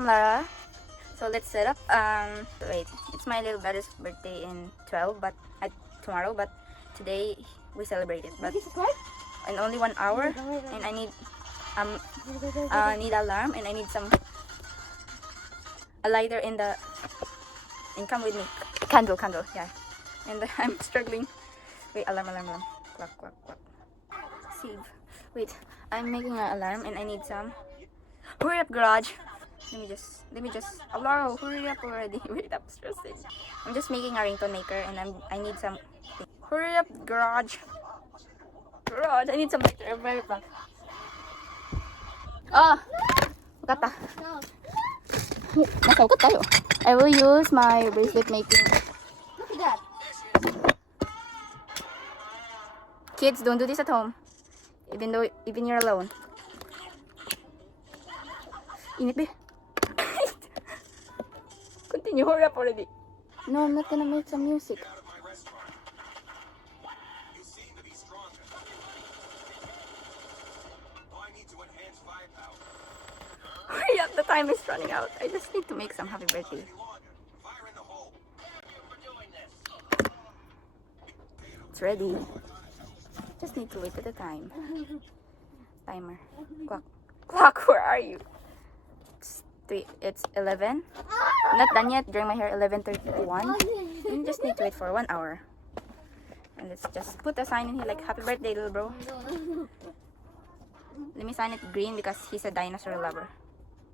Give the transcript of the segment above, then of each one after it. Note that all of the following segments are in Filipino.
I'm Lara. So let's set up. Wait, it's my little brother's birthday in 12, but tomorrow. But today we celebrate it. But in only 1 hour, and I need alarm, and I need a lighter in the. And come with me. Candle, yeah. And I'm struggling. Wait, alarm. Clock. Save. Wait, I'm making an alarm, and I need some. Hurry up, garage. Let me just. Hello, hurry up already. Wait, I'm stressing. I'm just making a ringtone maker, and I need some. Hurry up, garage. Garage, I need some lighter. I'm very back. Ah, kata. Nasa ugat tayo. I will use my bracelet making. Look at that. Kids, don't do this at home. Even you're alone. Init be. Continue, hurry up already. No, I'm not gonna make some music. Hurry up, the time is running out. I just need to make some happy birthday. It's ready. Just need to wait for the time. Timer. Clock, where are you? It's 11. I'm not done yet. During my hair, 11:31. You just need to wait for 1 hour. And let's just put a sign in here like happy birthday, little bro. Let me sign it green because he's a dinosaur lover.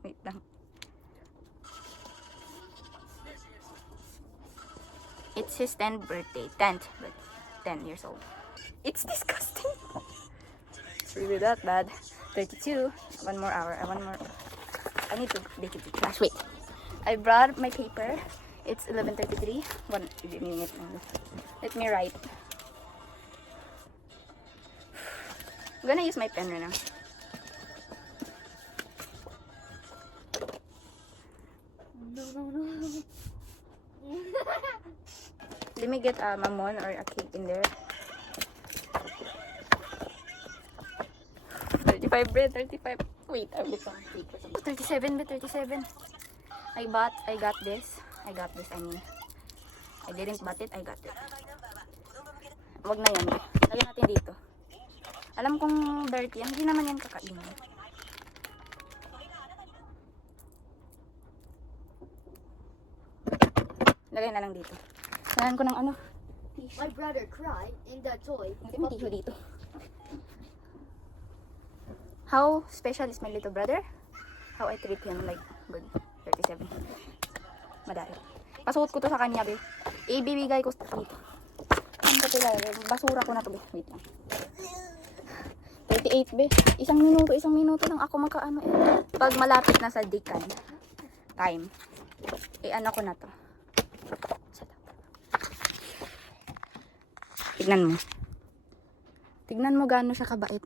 Wait lang. It's his 10th birthday. 10th birthday. 10 years old. It's disgusting. It's really that bad. 32. 1 more hour. I need to make it to trash. Wait. I brought my paper. It's 11:33. Let me write. I'm gonna use my pen right now. No. Let me get a mamon or a cake in there. 35 bread, 35. Wait, I will some cake. 37 bread, 37. I got this. I mean, I didn't buy it, I got it. Wag na yan. Lagyan natin dito. Alam kong dirty yan. Hindi naman yan kakainin. Lagay na lang dito. Lagyan ko ng ano. My brother cried in that toy. Hindi mo dito. How special is my little brother? How I treat him like good. 37. Madali. Pasuot ko to sa kanya, be. Ibibigay ko dito. Ano to pala? Basura ko na to, be. Wait lang. 38, be. Isang minuto lang ako makaano eh. Pag malapit na sa decan time, ano ko na to. Tignan mo gaano siya kabait.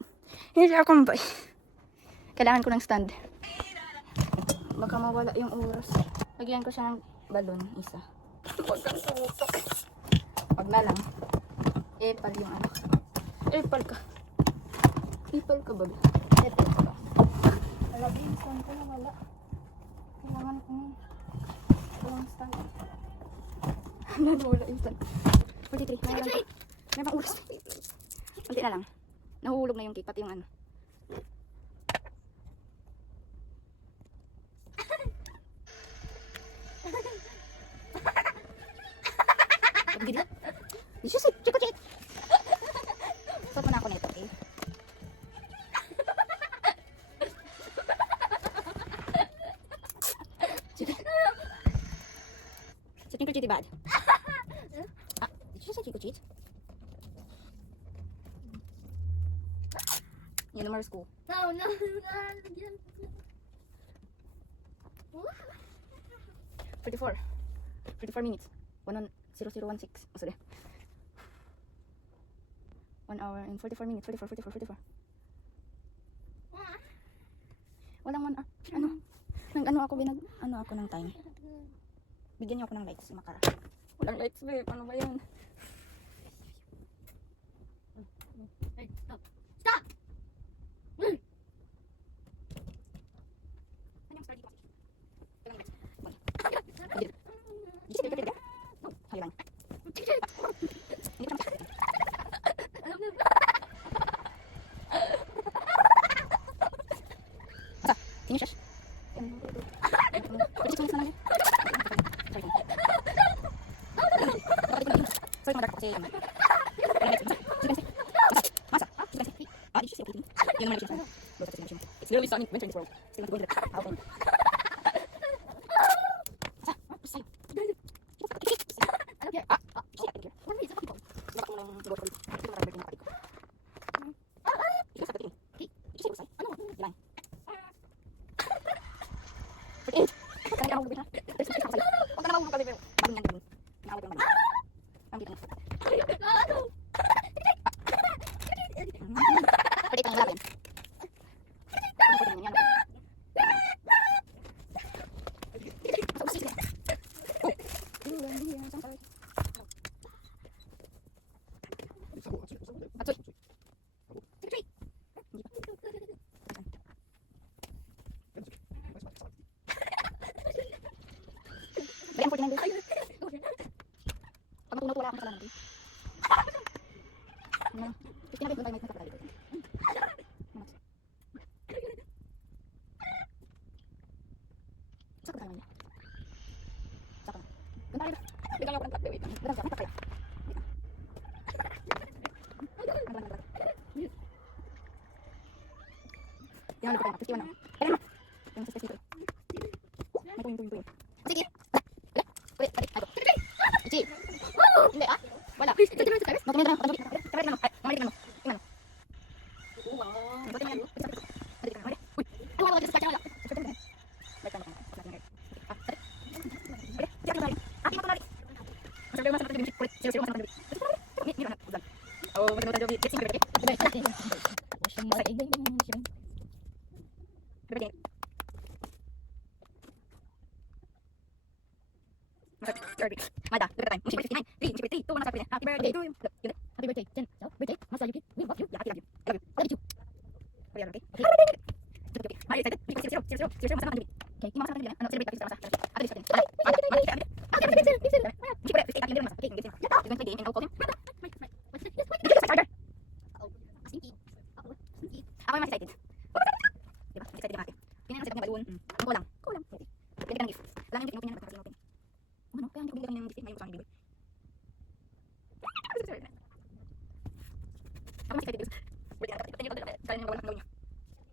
Hindi siya akong bait. Kailangan ko ng stand. Baka mawala yung oras. Lagyan ko siya ng balon, isa. Huwag kang tumutok. Huwag na lang. Epal yung ano. Epal ka ba? Epal ka ba? Malagi yung stand ko na wala. Kailangan kong walang stand. Nawala yung stand. 43. May bang oras. Kunti na lang. Nahuhulog na yung cake, pati yung ano. Did you say trick or treat? Suot mo na ako nito, okay? Sa trick or treat bad? Did you say trick or treat? Yeah, no more school. No. 44 minutes. 0016. Oh, sorry. 1 hour and 44 minutes. 44. Walang 1 hour. Ano ako ng time. Bigyan niyo ako ng lights, makara. Walang lights, babe. Ano ba yan? Hey, stop! Stop! Ano yung story ko? It's literally starting winter in this world. Still not going to the house. Bayan 49 days. Pag matunaw po wala akong kasalanan. Ano? 15 na rin, doon tayo may nagkakala dito. Sakto tayo ngayon. Sakto na. Doon tayo. Biglang ako ng kape. Wait lang. Doon tayo. May kape. Yan, ano pa tayo? 51 na. Kailan mo? Yung sa dito. May tuwing. Sige. Wait, balik. Ako. Sige. Hindi ah. Wala. Matumira na. Kamay naman. Ay, mamalik naman. Tingnan mo. Wow. Buti mo yan. Balik ka na. Uy. Ay, wala. Just catch na. Balik ka na. Ah, sorry. Okay. Sige, balik. Ati mo kunwari. Masabi mo sa pagkabi. Kulit. Zero sa pagkabi. Mira na. Ulan. Oh, maganda tayo. Let's see. Okay. Birthday. Mada, look at the time. Music 59. 3, music 3, 2, 1, happy birthday to you. Look, yun. Happy birthday, Jen. So, birthday, must love you. We love you. Yeah, happy love you. I love you. I love you. Okay, okay. Okay. Happy birthday. Okay. Mari, excited. 0, masama ka na. Okay. Yung mga masama ka na. Ano, celebrate natin sa masa. Happy birthday. Okay, okay. Music 58, 59, okay, give him. You're going to play game and I'll call him. What's this? Wait. Did you start? Oh, stinky. Oh, stinky. Ako yung mas excited. Diba? Mas excited yung ate. Tingnan natin kung baluon. Ang kulang. Pwede ka ng gift. Alam yung gift mo yan. Ano? Kaya hindi ko bigyan kami ng gift. Ngayon ko sa akin bibig. Ako mas excited. Pwede na. Tingnan ko talaga. Kaya nyo wala ng gawin nyo.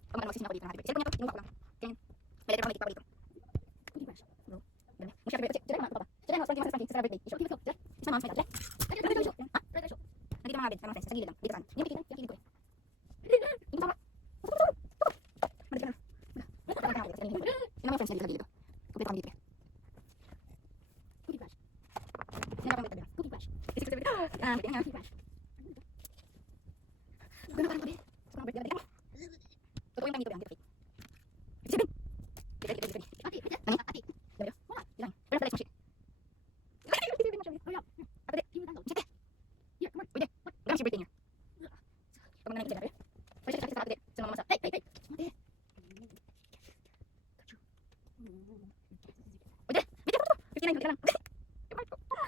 Pag ano magsisima ko dito ng happy birthday. Cellphone niya to. Inuha ko lang. Kaya may letter pa may gift pa dito. Cookie Crush. Bro. Dami. Mo siya happy birthday. Sila naman. Papa. Sila naman. Frankie. Sa birthday. Show. Give it up. Jen. Isa naman. Smile. Show. Show. Ha? Show. Nandito mga habit. Sa mga friends. Sa gilid lang. Dito saan. Hindi kita. Yung kilid ko eh. Yung sama. Mali ka na. Yung mga friends na dito sa gilid ko. Kumpito kami dito eh. Cookie Crush. Sino na pang Cookie Crush. Isip ko sabi. Birthday nga. Cookie Crush. Gano'n parang gabi. Sa mga birthday natin. Totoo yung time dito yan. Dito. Isipin. Dito. Ate, Jen. Nani? Ate. Gabi. Wala. Ilang. Pero sa lights mo siya. Isipin mo siya. Hurry up. Ate. Give me that note. Sige. Here, come on. Pwede. Wala si birthday niya. Pag mga nangyay ko pwede siya sa ate. Sa mga masa. Hey, hey, hey. Ate. Pwede. Video ko to. 59. Ka lang.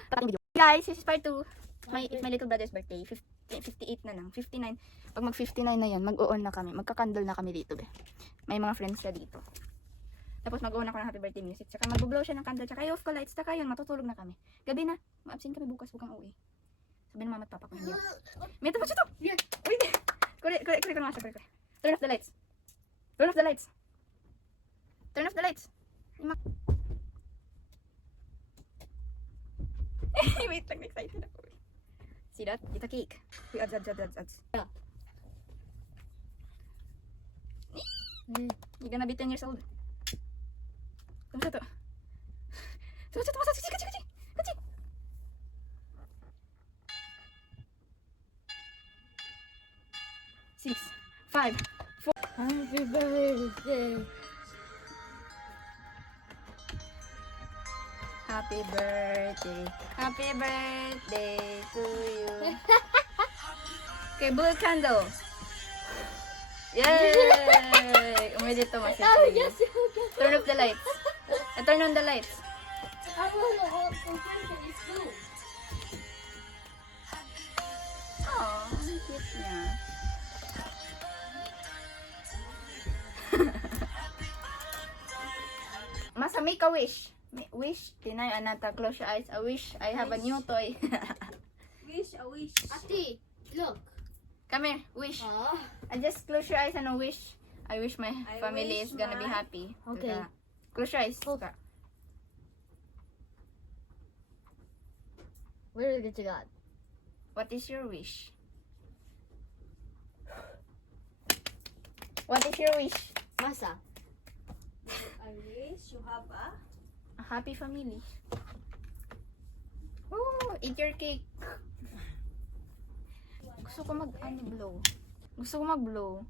Tapating video. Guys, this is part 2. It's my little brother's birthday. 58 na lang. 59. Pag mag 59 na yan, mag-o-on na kami. Magka-candle na kami dito. Be. May mga friends siya dito. Tapos mag-on ako ng happy birthday music. Tsaka mag-blow siya ng candle. Tsaka i-off ko lights. Tsaka yun, matutulog na kami. Gabi na. Ma-absent kami bukas. Huwag kang uwi. Sabi ng mama at papa ko. Hindi. May tapos ito. Yeah. Wait. Kore ko nga siya. Turn off the lights. Turn off the lights. Turn off the lights. Wait lang. Excited ako. See that? It's a cake. Wait, odds. Yeah. You're gonna be 10 years old. Kamusta to? Kachi. 6, 5, 4. Happy birthday. Happy birthday. Happy birthday to you. Okay, blow candle. Yay! Umedit to Oh, masaya. yes, you can. Turn off the lights. Turn on the lights. I want to hold the birthday is cool. Aww, ang cute niya. Masa, make a wish. Wish. Tinay, Anata, close your eyes. I wish I have a new toy. Wish a wish. Ati, look. Come here, wish. Oh. And just close your eyes and wish. I wish my I family wish is gonna be my- happy. Okay. Kaka. Close your eyes. Oh. Kaka. Where did you got? What is your wish? What is your wish? Masa. I wish you have a A happy family. Ooh, eat your cake. Gusto ko blow. Gusto ko mag-blow.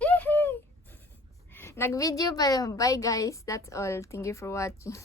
Yehey! Nag-video pa yun. Bye guys. That's all. Thank you for watching.